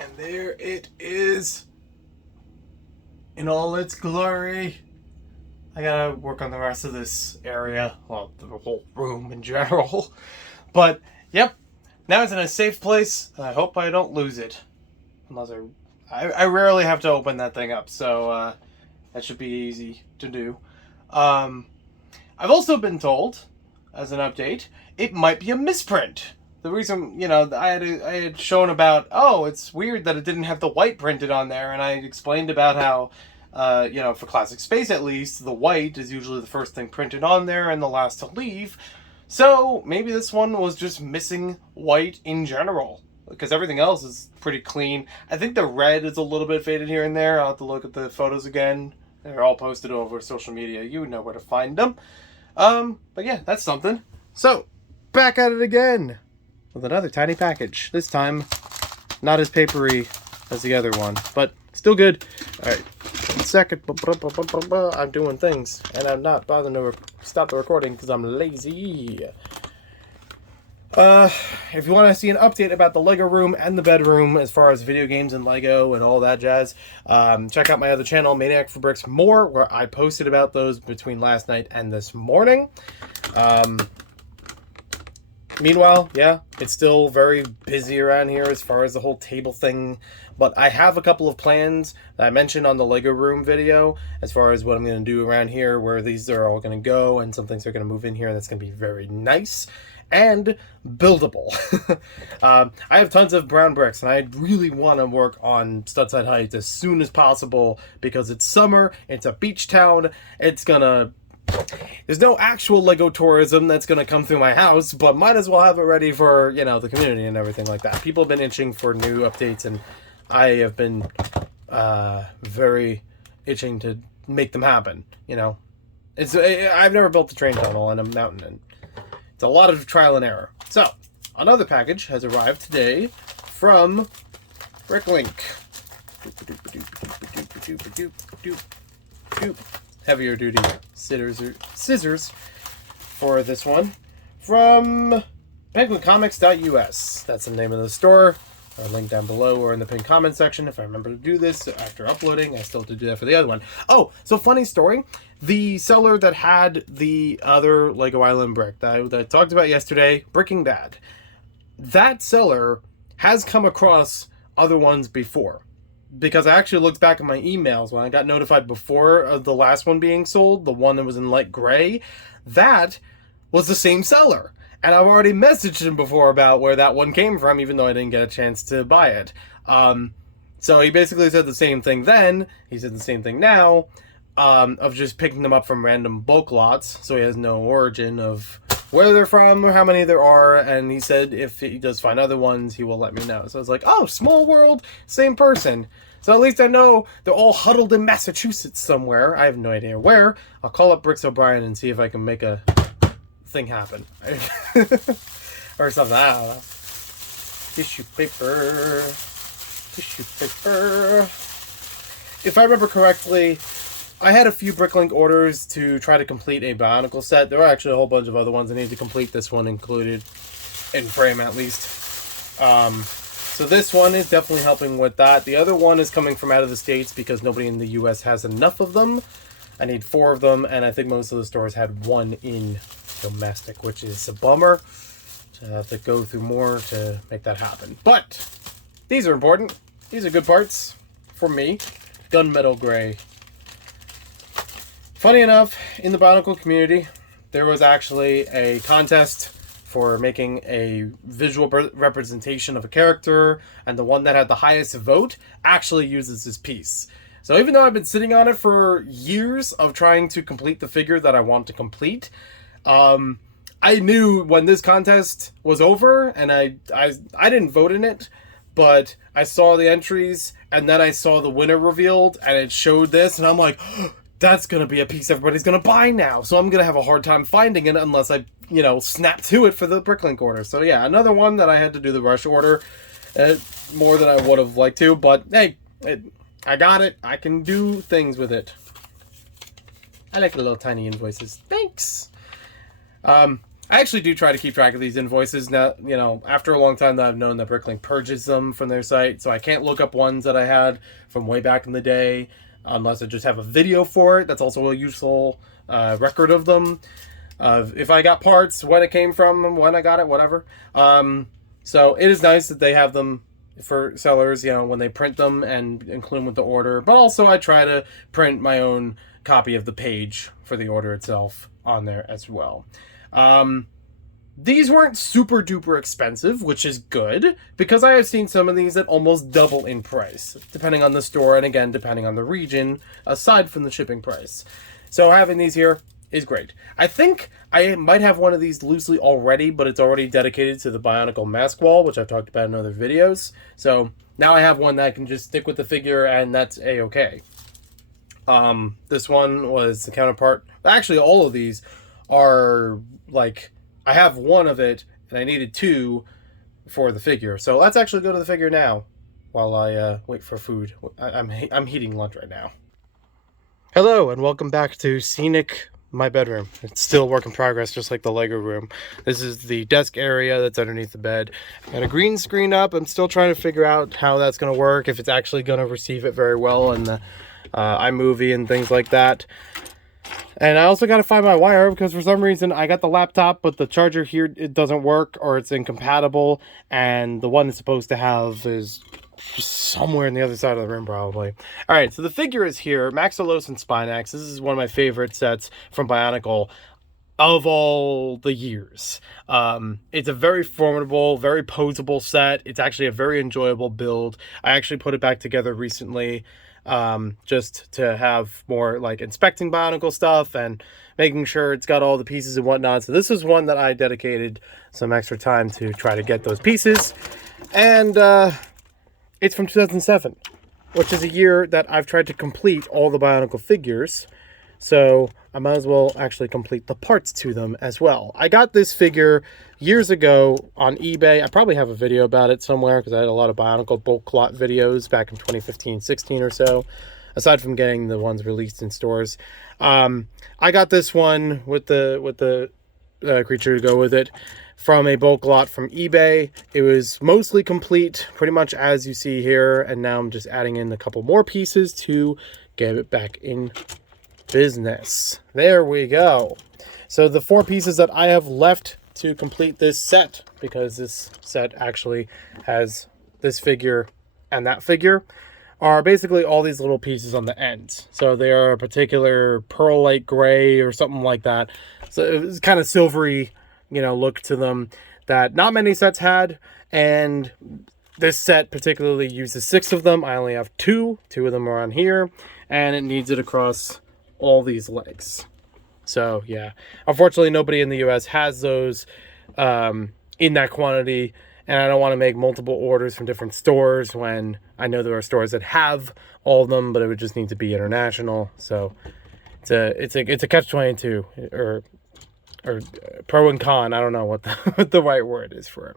And there it is in all its glory. I gotta work on the rest of this area, well, the whole room in general. But, yep, now it's in a safe place. I hope I don't lose it. Unless I rarely have to open that thing up, so that should be easy to do. I've also been told, as an update, it might be a misprint. The reason, I had shown about, oh, it's weird that it didn't have the white printed on there, and I explained about how, for Classic Space at least, the white is usually the first thing printed on there and the last to leave. So maybe this one was just missing white in general, because everything else is pretty clean. I think the red is a little bit faded here and there. I'll have to look at the photos again. They're all posted over social media. You know where to find them. But yeah, that's something. So, back at it again with another tiny package. This time, not as papery as the other one, but still good. Alright, 1 second. I'm doing things, and I'm not bothering to stop the recording because I'm lazy. If you want to see an update about the Lego room and the bedroom as far as video games and Lego and all that jazz, check out my other channel, Maniac for Bricks More, where I posted about those between last night and this morning. Meanwhile, yeah, it's still very busy around here as far as the whole table thing, but I have a couple of plans that I mentioned on the Lego room video as far as what I'm going to do around here, where these are all going to go, and some things are going to move in here, and that's going to be very nice and buildable. I have tons of brown bricks, and I really want to work on Studside Heights as soon as possible because it's summer, it's a beach town, there's no actual Lego tourism that's gonna come through my house, but might as well have it ready for, the community and everything like that. People have been itching for new updates, and I have been very itching to make them happen, I've never built a train tunnel on a mountain, and it's a lot of trial and error. So, another package has arrived today from BrickLink. Heavier duty scissors for this one from penguincomics.us. That's the name of the store. I'll link down below or in the pinned comment section if I remember to do this after uploading. I still have to do that for the other one. Oh, so funny story. The seller that had the other Lego Island brick that I talked about yesterday, Breaking Bad, that seller has come across other ones before. Because I actually looked back at my emails when I got notified before of the last one being sold, the one that was in light gray, that was the same seller. And I've already messaged him before about where that one came from, even though I didn't get a chance to buy it. So he basically said the same thing then, he said the same thing now, of just picking them up from random bulk lots, so he has no origin of where they're from or how many there are, and he said if he does find other ones, he will let me know. So I was like, oh, small world, same person. So at least I know they're all huddled in Massachusetts somewhere. I have no idea where. I'll call up Bricks O'Brien and see if I can make a thing happen. Or something, I don't know. Tissue paper. Tissue paper. If I remember correctly, I had a few BrickLink orders to try to complete a Bionicle set. There were actually a whole bunch of other ones I need to complete. This one included, in frame at least. So this one is definitely helping with that. The other one is coming from out of the States because nobody in the US has enough of them. I need 4 of them, and I think most of the stores had 1 in domestic, which is a bummer. So I have to go through more to make that happen. But these are important. These are good parts for me. Gunmetal gray. Funny enough, in the Bionicle community, there was actually a contest for making a visual representation of a character, and the one that had the highest vote actually uses this piece. So even though I've been sitting on it for years of trying to complete the figure that I want to complete, I knew when this contest was over, and I didn't vote in it, but I saw the entries, and then I saw the winner revealed, and it showed this, and I'm like, that's going to be a piece everybody's going to buy now. So I'm going to have a hard time finding it unless I, snap to it for the BrickLink order. So yeah, another one that I had to do the rush order. More than I would have liked to, but hey, I got it. I can do things with it. I like the little tiny invoices. Thanks. I I actually do try to keep track of these invoices now. You know, after a long time that I've known that BrickLink purges them from their site, so I can't look up ones that I had from way back in the day unless I just have a video for it. That's also a useful record of them. If I got parts, when it came from, when I got it, whatever. So it is nice that they have them for sellers, you know, when they print them and include them with the order. But also I try to print my own copy of the page for the order itself on there as well. These weren't super duper expensive, which is good, because I have seen some of these that almost double in price, depending on the store, and again, depending on the region, aside from the shipping price. So having these here is great. I think I might have one of these loosely already, but it's already dedicated to the Bionicle mask wall, which I've talked about in other videos. So now I have one that can just stick with the figure, and that's a-okay. This one was the counterpart. Actually, all of these are like, I have one of it and I needed two for the figure. So let's actually go to the figure now while I wait for food. I'm heating lunch right now. Hello and welcome back to Scenic My Bedroom. It's still work in progress, just like the Lego room. This is the desk area that's underneath the bed. Got a green screen up. I'm still trying to figure out how that's going to work, if it's actually going to receive it very well in the iMovie and things like that. And I also got to find my wire, because for some reason I got the laptop, but the charger here, it doesn't work, or it's incompatible, and the one it's supposed to have is just somewhere in the other side of the room probably. Alright, so the figure is here, Maxilos and Spinax. This is one of my favorite sets from Bionicle of all the years. It's a very formidable, very posable set. It's actually a very enjoyable build. I actually put it back together recently, just to have more like inspecting Bionicle stuff and making sure it's got all the pieces and whatnot. So this is one that I dedicated some extra time to try to get those pieces. And it's from 2007, which is a year that I've tried to complete all the Bionicle figures. So I might as well actually complete the parts to them as well. I got this figure years ago on eBay. I probably have a video about it somewhere, because I had a lot of Bionicle bulk lot videos back in 2015-16 or so, aside from getting the ones released in stores. I got this one with the creature to go with it from a bulk lot from eBay. It was mostly complete, pretty much as you see here, and now I'm just adding in a couple more pieces to get it back in business. There we go. So the 4 pieces that I have left to complete this set, because this set actually has this figure and that figure, are basically all these little pieces on the ends. So they are a particular pearl light gray or something like that. So it's kind of silvery, you know, look to them that not many sets had, and this set particularly uses 6 of them. I only have 2. 2 of them are on here, and it needs it across all these legs. So yeah, unfortunately nobody in the US has those in that quantity, and I don't want to make multiple orders from different stores when I know there are stores that have all of them, but it would just need to be international. So it's a catch-22 or pro and con. I don't know what the right word is for it.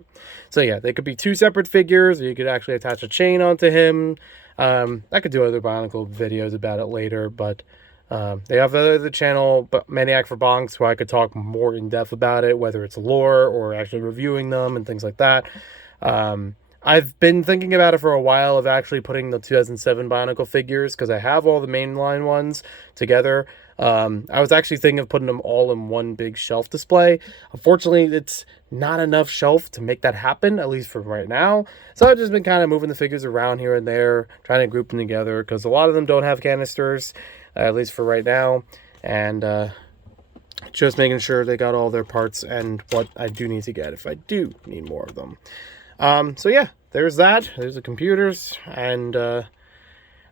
So yeah, they could be 2 separate figures, or you could actually attach a chain onto him. I could do other Bionicle videos about it later, but they have the channel Maniac for Bonks, where I could talk more in depth about it, whether it's lore or actually reviewing them and things like that. I've been thinking about it for a while, of actually putting the 2007 Bionicle figures, because I have all the mainline ones together. I was actually thinking of putting them all in one big shelf display. Unfortunately, it's not enough shelf to make that happen, at least for right now. So I've just been kind of moving the figures around here and there, trying to group them together, because a lot of them don't have canisters, at least for right now. And just making sure they got all their parts and what I do need to get if I do need more of them. So yeah, there's that. There's the computers, and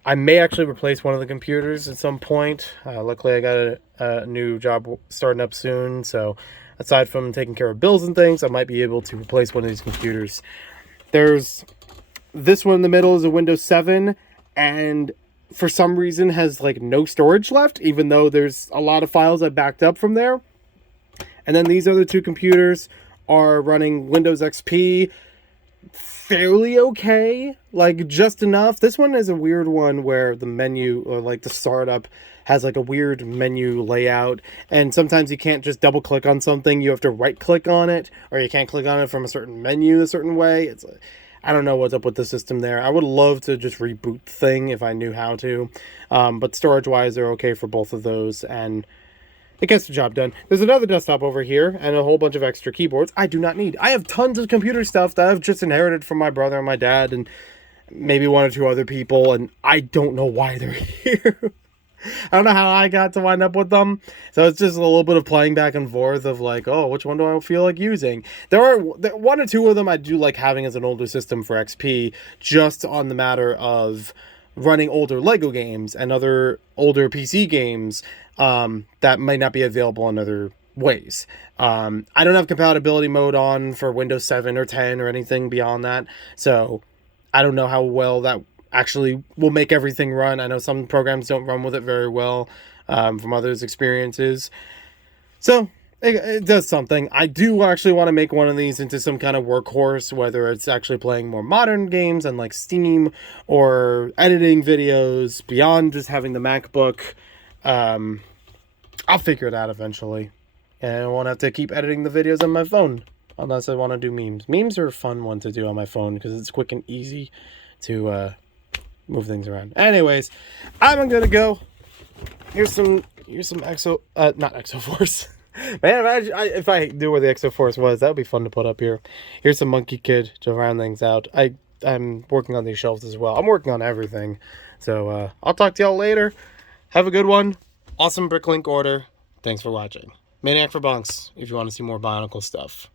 I may actually replace one of the computers at some point. Luckily, I got a new job starting up soon, so aside from taking care of bills and things, I might be able to replace one of these computers. There's this one in the middle is a Windows 7, and for some reason has like no storage left, even though there's a lot of files I backed up from there. And then these other 2 computers are running Windows XP fairly okay, like just enough. This one is a weird one where the menu, or like the startup, has like a weird menu layout, and sometimes you can't just double click on something, you have to right click on it, or you can't click on it from a certain menu a certain way. It's I don't know what's up with the system there. I would love to just reboot the thing if I knew how to, but storage wise they're okay for both of those, and it gets the job done. There's another desktop over here and a whole bunch of extra keyboards I do not need. I have tons of computer stuff that I've just inherited from my brother and my dad and maybe one or two other people, and I don't know why they're here. I don't know how I got to wind up with them. So it's just a little bit of playing back and forth of like, oh, which one do I feel like using? There are one or two of them I do like having as an older system for XP, just on the matter of running older Lego games and other older PC games that might not be available in other ways. I don't have compatibility mode on for Windows 7 or 10 or anything beyond that, so I don't know how well that actually will make everything run. I know some programs don't run with it very well from others' experiences, so it does something. I do actually want to make one of these into some kind of workhorse, whether it's actually playing more modern games on like Steam or editing videos beyond just having the MacBook. I'll figure it out eventually, and I won't have to keep editing the videos on my phone unless I want to do memes. Memes are a fun one to do on my phone because it's quick and easy to move things around. Anyways, I'm gonna go. Here's some not Exoforce. Man, imagine if I knew where the Exoforce was, that would be fun to put up here. Here's some Monkey Kid to round things out. I'm working on these shelves as well. I'm working on everything. So I'll talk to y'all later. Have a good one. Awesome BrickLink order. Thanks for watching. Maniac for Bunks if you want to see more Bionicle stuff.